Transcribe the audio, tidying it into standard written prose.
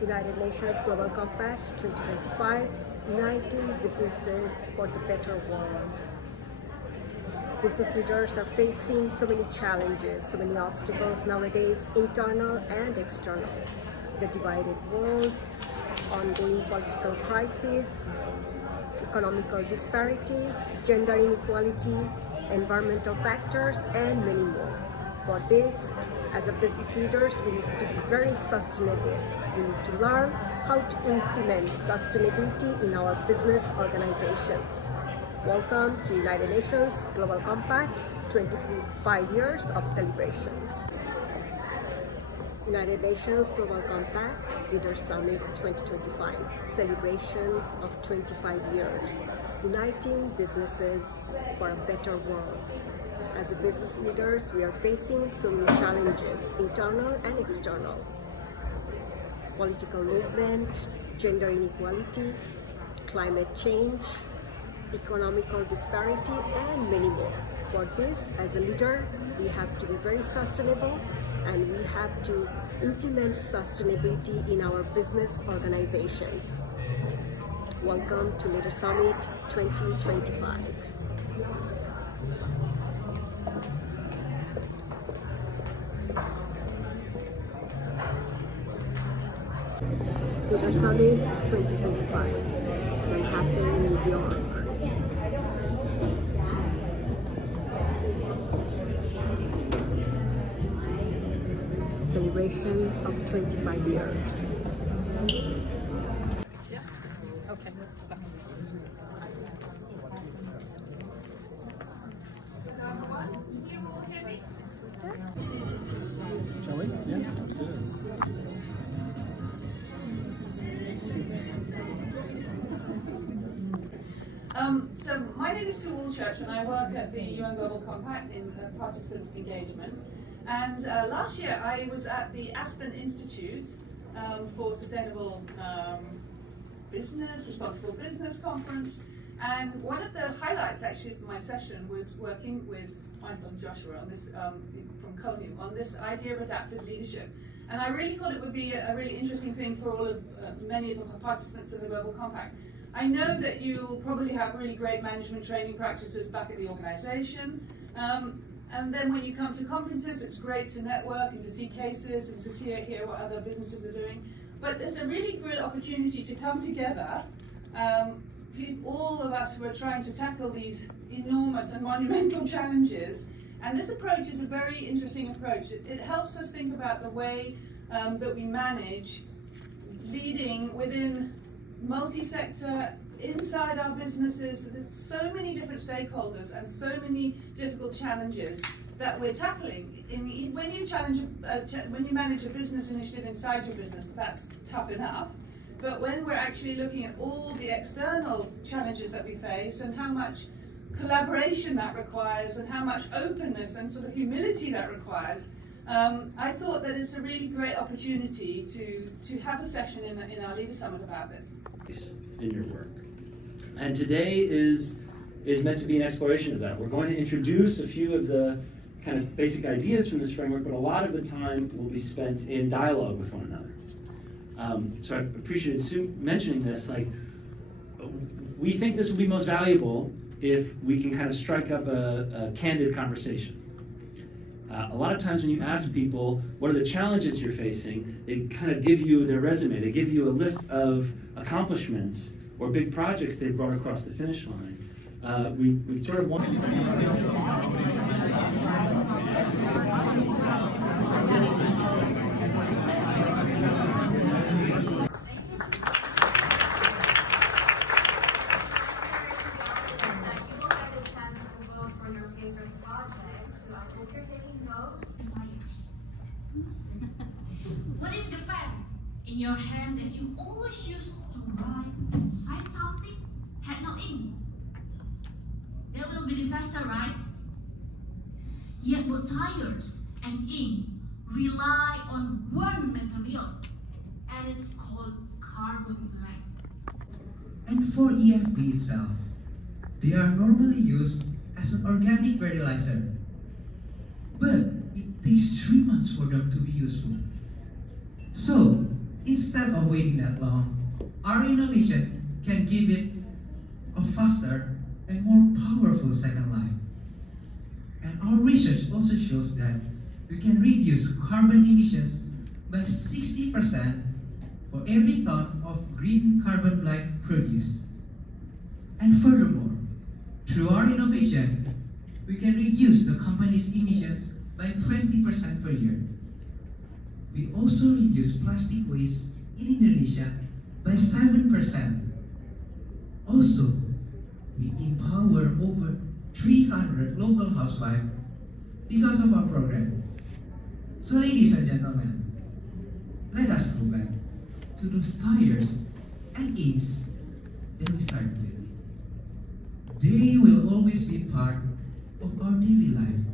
United Nations Global Compact 2025, Uniting Businesses for the Better World. Business leaders are facing so many challenges, so many obstacles nowadays, internal and external. The divided world, ongoing political crisis, economical disparity, gender inequality, environmental factors, and many more. For this, as a business leaders, we need to be very sustainable. We need to learn how to implement sustainability in our business organizations. Welcome to United Nations Global Compact, 25 years of celebration. United Nations Global Compact Leader Summit 2025, celebration of 25 years, uniting businesses for a better world. As a business leaders, we are facing so many challenges, internal and external. Political movement, gender inequality, climate change, economical disparity, and many more. For this, as a leader, we have to be very sustainable and we have to implement sustainability in our business organizations. Welcome to Leader Summit 2025. Leader Summit 2025, Manhattan, New York. Celebration of 25 years. Yeah. Okay. Shall we? Yeah, absolutely. So my name is Sue Woolchurch and I work at the UN Global Compact in participant engagement. And last year I was at the Aspen Institute for Sustainable Business, Responsible Business Conference. And one of the highlights actually of my session was working with Michael and Joshua on this, from CONU, on this idea of adaptive leadership. And I really thought it would be a really interesting thing for all of many of the participants in the Global Compact. I know that you'll probably have really great management training practices back at the organization. And then when you come to conferences, it's great to network and to see cases and to hear what other businesses are doing. But there's a really great opportunity to come together, all of us who are trying to tackle these enormous and monumental challenges. And this approach is a very interesting approach. It helps us think about the way that we manage leading within multi-sector, inside our businesses. There's so many different stakeholders and so many difficult challenges that we're tackling. When you manage a business initiative inside your business, that's tough enough. But when we're actually looking at all the external challenges that we face and how much collaboration that requires and how much openness and sort of humility that requires, I thought that it's a really great opportunity to have a session in our Leader Summit about this. In your work. And today is meant to be an exploration of that. We're going to introduce a few of the kind of basic ideas from this framework, but a lot of the time will be spent in dialogue with one another. So I appreciated Sue mentioning this. Like, we think this will be most valuable if we can kind of strike up a candid conversation. A lot of times when you ask people, what are the challenges you're facing, they kind of give you their resume. They give you a list of accomplishments or big projects they brought across the finish line. We sort of want What is the pen in your hand that you always use to write and cite something had no ink? There will be disaster, right? Yet both tires and ink rely on one material, and it's called carbon black. And for EFB itself, they are normally used as an organic fertilizer. But it takes 3 months for them to be useful. So, instead of waiting that long, our innovation can give it a faster and more powerful second life. And our research also shows that we can reduce carbon emissions by 60% for every ton of green carbon black produced. And furthermore, through our innovation, we can reduce the company's emissions by 20% per year. We also reduce plastic waste in Indonesia by 7%. Also, we empower over 300 local housewives because of our program. So ladies and gentlemen, let us go back to those tires and aims that we started with. They will always be part of our daily life.